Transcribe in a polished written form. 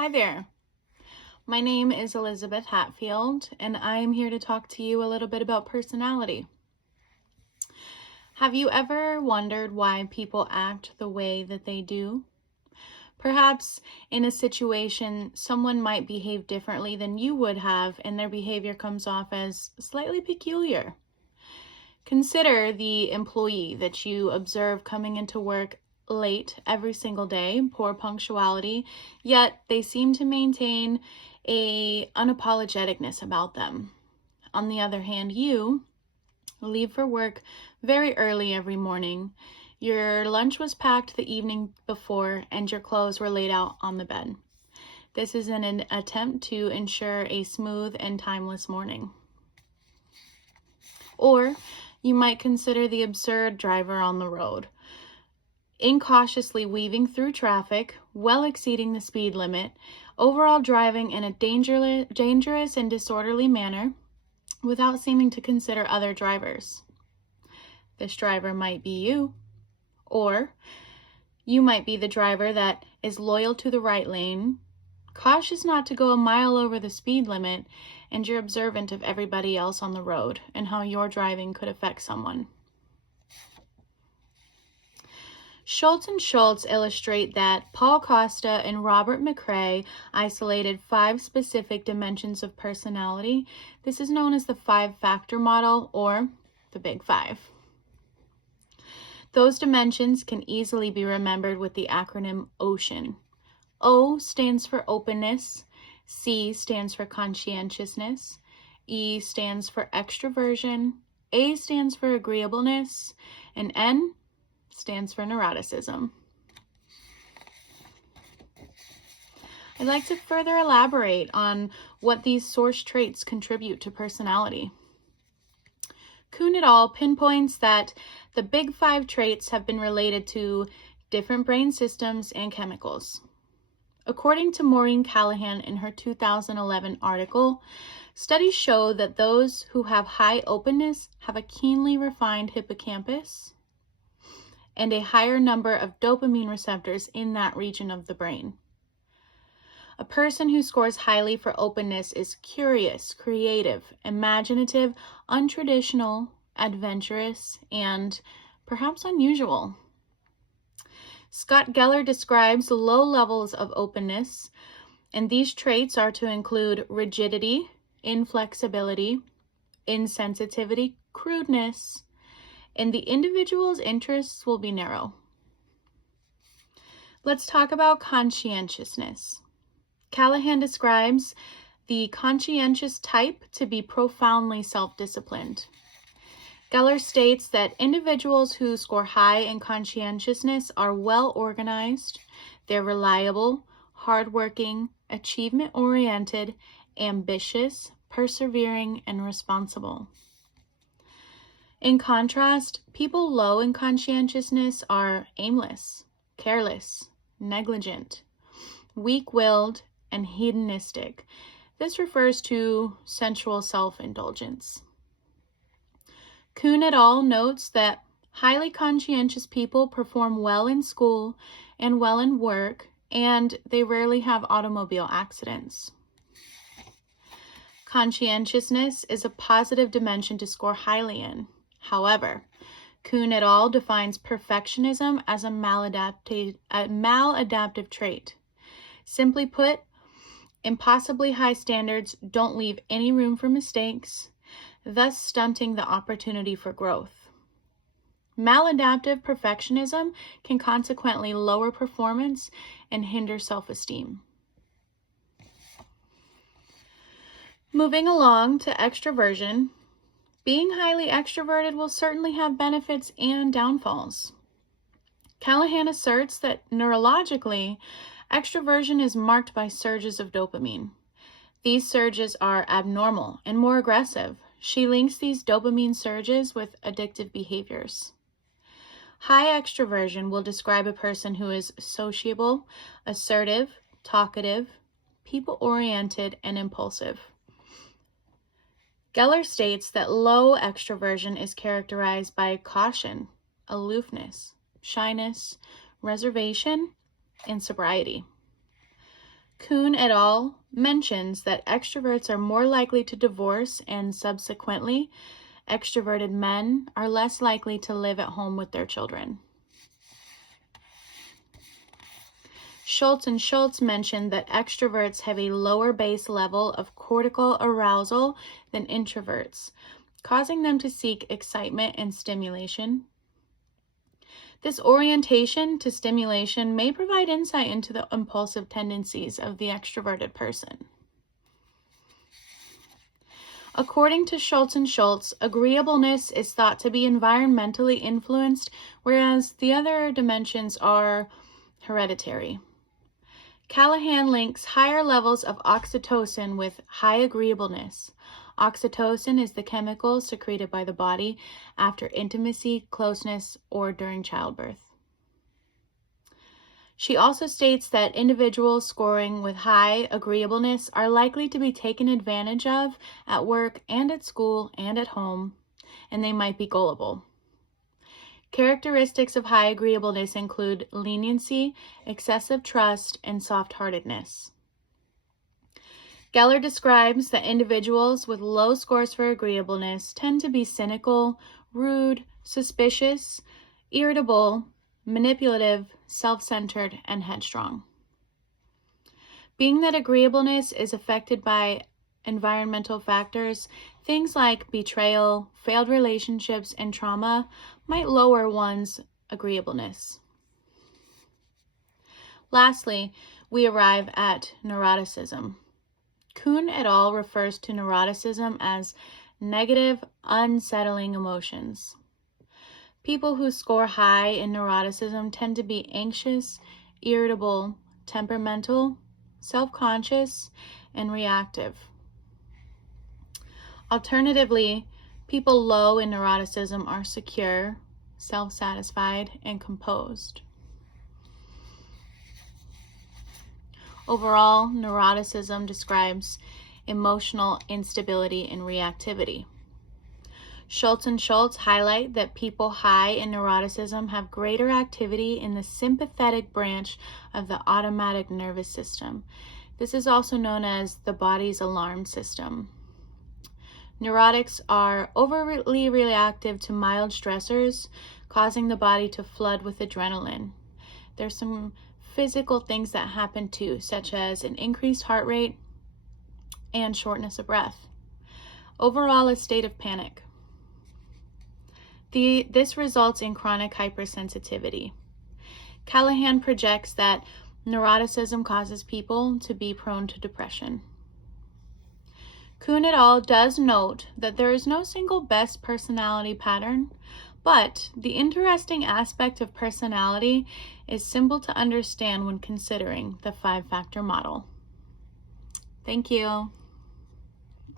Hi there. My name is Elizabeth Hatfield, and I am here to talk to you a little bit about personality. Have you ever wondered why people act the way that they do? Perhaps in a situation, someone might behave differently than you would have, and their behavior comes off as slightly peculiar. Consider the employee that you observe coming into work late every single day, poor punctuality, yet they seem to maintain a unapologeticness about them. On the other hand, you leave for work very early every morning. Your lunch was packed the evening before and your clothes were laid out on the bed. This is in an attempt to ensure a smooth and timeless morning. Or you might consider the absurd driver on the road, incautiously weaving through traffic, well exceeding the speed limit, overall driving in a dangerous and disorderly manner without seeming to consider other drivers. This driver might be you, or you might be the driver that is loyal to the right lane, cautious not to go a mile over the speed limit, and you're observant of everybody else on the road and how your driving could affect someone. Schultz and Schultz illustrate that Paul Costa and Robert McCrae isolated 5 specific dimensions of personality. This is known as the 5-factor model, or the Big Five. Those dimensions can easily be remembered with the acronym OCEAN. O stands for openness, C stands for conscientiousness, E stands for extroversion, A stands for agreeableness, and N stands for neuroticism. I'd like to further elaborate on what these source traits contribute to personality. Kuhn et al. Pinpoints that the Big Five traits have been related to different brain systems and chemicals. According to Maureen Callahan in her 2011 article, studies show that those who have high openness have a keenly refined hippocampus and a higher number of dopamine receptors in that region of the brain. A person who scores highly for openness is curious, creative, imaginative, untraditional, adventurous, and perhaps unusual. Scott Geller describes low levels of openness, and these traits are to include rigidity, inflexibility, insensitivity, crudeness, and the individual's interests will be narrow. Let's talk about conscientiousness. Callahan describes the conscientious type to be profoundly self-disciplined. Geller states that individuals who score high in conscientiousness are well organized, they're reliable, hardworking, achievement-oriented, ambitious, persevering, and responsible. In contrast, people low in conscientiousness are aimless, careless, negligent, weak-willed, and hedonistic. This refers to sensual self-indulgence. Kuhn et al. Notes that highly conscientious people perform well in school and well in work, and they rarely have automobile accidents. Conscientiousness is a positive dimension to score highly in. However, Kuhn et al. Defines perfectionism as a maladaptive trait. Simply put, impossibly high standards don't leave any room for mistakes, thus stunting the opportunity for growth. Maladaptive perfectionism can consequently lower performance and hinder self-esteem. Moving along to extroversion, being highly extroverted will certainly have benefits and downfalls. Callahan asserts that neurologically, extroversion is marked by surges of dopamine. These surges are abnormal and more aggressive. She links these dopamine surges with addictive behaviors. High extroversion will describe a person who is sociable, assertive, talkative, people-oriented, and impulsive. Geller states that low extroversion is characterized by caution, aloofness, shyness, reservation, and sobriety. Kuhn et al. Mentions that extroverts are more likely to divorce and subsequently, extroverted men are less likely to live at home with their children. Schultz and Schultz mentioned that extroverts have a lower base level of cortical arousal than introverts, causing them to seek excitement and stimulation. This orientation to stimulation may provide insight into the impulsive tendencies of the extroverted person. According to Schultz and Schultz, agreeableness is thought to be environmentally influenced, whereas the other dimensions are hereditary. Callahan links higher levels of oxytocin with high agreeableness. Oxytocin is the chemical secreted by the body after intimacy, closeness, or during childbirth. She also states that individuals scoring with high agreeableness are likely to be taken advantage of at work and at school and at home, and they might be gullible. Characteristics of high agreeableness include leniency, excessive trust, and soft-heartedness. Geller describes that individuals with low scores for agreeableness tend to be cynical, rude, suspicious, irritable, manipulative, self-centered, and headstrong. Being that agreeableness is affected by environmental factors, things like betrayal, failed relationships, and trauma might lower one's agreeableness. Lastly, we arrive at neuroticism. Kuhn et al. Refers to neuroticism as negative, unsettling emotions. People who score high in neuroticism tend to be anxious, irritable, temperamental, self-conscious, and reactive. Alternatively, people low in neuroticism are secure, self-satisfied, and composed. Overall, neuroticism describes emotional instability and reactivity. Schultz and Schultz highlight that people high in neuroticism have greater activity in the sympathetic branch of the autonomic nervous system. This is also known as the body's alarm system. Neurotics are overly reactive to mild stressors, causing the body to flood with adrenaline. There's some physical things that happen too, such as an increased heart rate and shortness of breath. Overall, a state of panic. This results in chronic hypersensitivity. Callahan projects that neuroticism causes people to be prone to depression. Kuhn et al. Does note that there is no single best personality pattern, but the interesting aspect of personality is simple to understand when considering the 5-factor model. Thank you.